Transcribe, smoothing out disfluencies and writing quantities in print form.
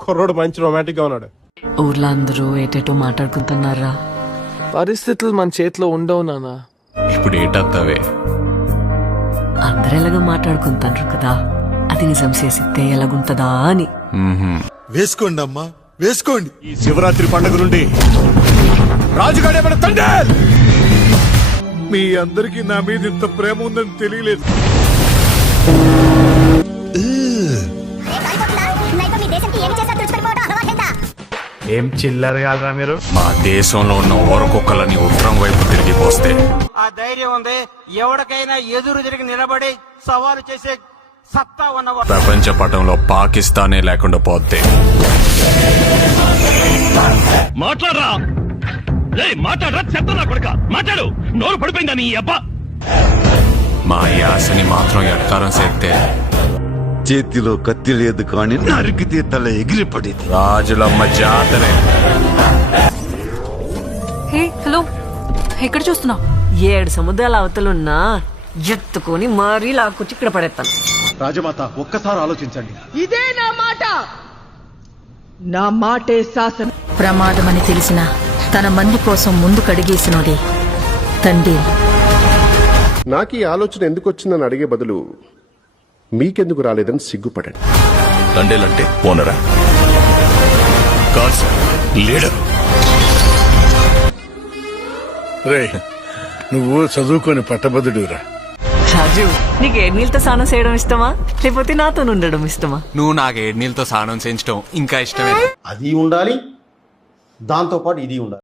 కుర్రోడు మంచి రొమాంటిక్ గా ఉన్నాడు. ఊర్లో అందరూ ఏటేటో మాట్లాడుకుంటున్నారా? పరిస్థితులు మన చేతిలో ఉండవు నాన్న. ఇప్పుడు ఏటత్తవే? అందరు ఎలాగో మాట్లాడుకుంటారు కదా, అది నిజం చేసితే ఎలాగుంటదా అని. వేసుకోండి అమ్మా, వేసుకోండి. ఈ శివరాత్రి పండుగ నుండి రాజుగాడే మన తండ్రి. మీ అందరికి నా మీద ఇంత ప్రేమ ఉందని తెలియలేదు. ఏం చిల్లర కాదురా మీరు. మా దేశంలో ఉన్న ఓరకొక్కలని ఉత్తరం వైపు తిరిగి పోస్తే ఆ ధైర్యం ఉంది. ఎవరికైనా ఎదురు తిరిగి నిలబడి సవాలు చేసే సత్తా ఉన్నవాడు. ప్రపంచ పటంలో పాకిస్తానే లేకుండా పోతే మాట్లాడరా, మాట్లాడరా, చెప్తా కొడుక మాట్లాడు. నోరు పడిపోయిందా నీ అబ్బా? మా యాసని మాత్రం ఎట్కారం చేస్తే చేతిలో కత్తి లేదు కానీ నరికితే తల ఎగిరిపడేది. రాజులమ్మ జాతరే. హే హలో, ఎక్కడ చూస్తున్నావు? 7 సముద్రాల అవతలున్నా ఎత్తుకొని మరీ లాక్కొచ్చి ఇక్కడ పడేస్తాను. రాజమాత ఒక్కసారి ఆలోచించండి. ఇదే నా మాట, నా మాటే శాసనం. ప్రమాదమని తెలిసిన తన మంది కోసం ముందు కడిగేసినోడే తండ్రి. నాకు ఈ ఆలోచన ఎందుకు వచ్చిందని అడిగే బదులు మీకెందుకు రాలేదని సిగ్గుపడండి. తండేలంటే ఓనరా కాదు, లీడర్. రే, నువ్వు చదువుకొని పట్టభద్రుడురా. రాజు, నీకు 7 నీళ్ళతో స్నానం చేయడం ఇష్టమా, లేకపోతే నాతో ఉండడం ఇష్టమా? నువ్వు నాకు 7 నీళ్ళతో స్నానం చేయించడం ఇంకా ఇష్టమే. అది ఉండాలి, దాంతో పాటు ఇది ఉండాలి.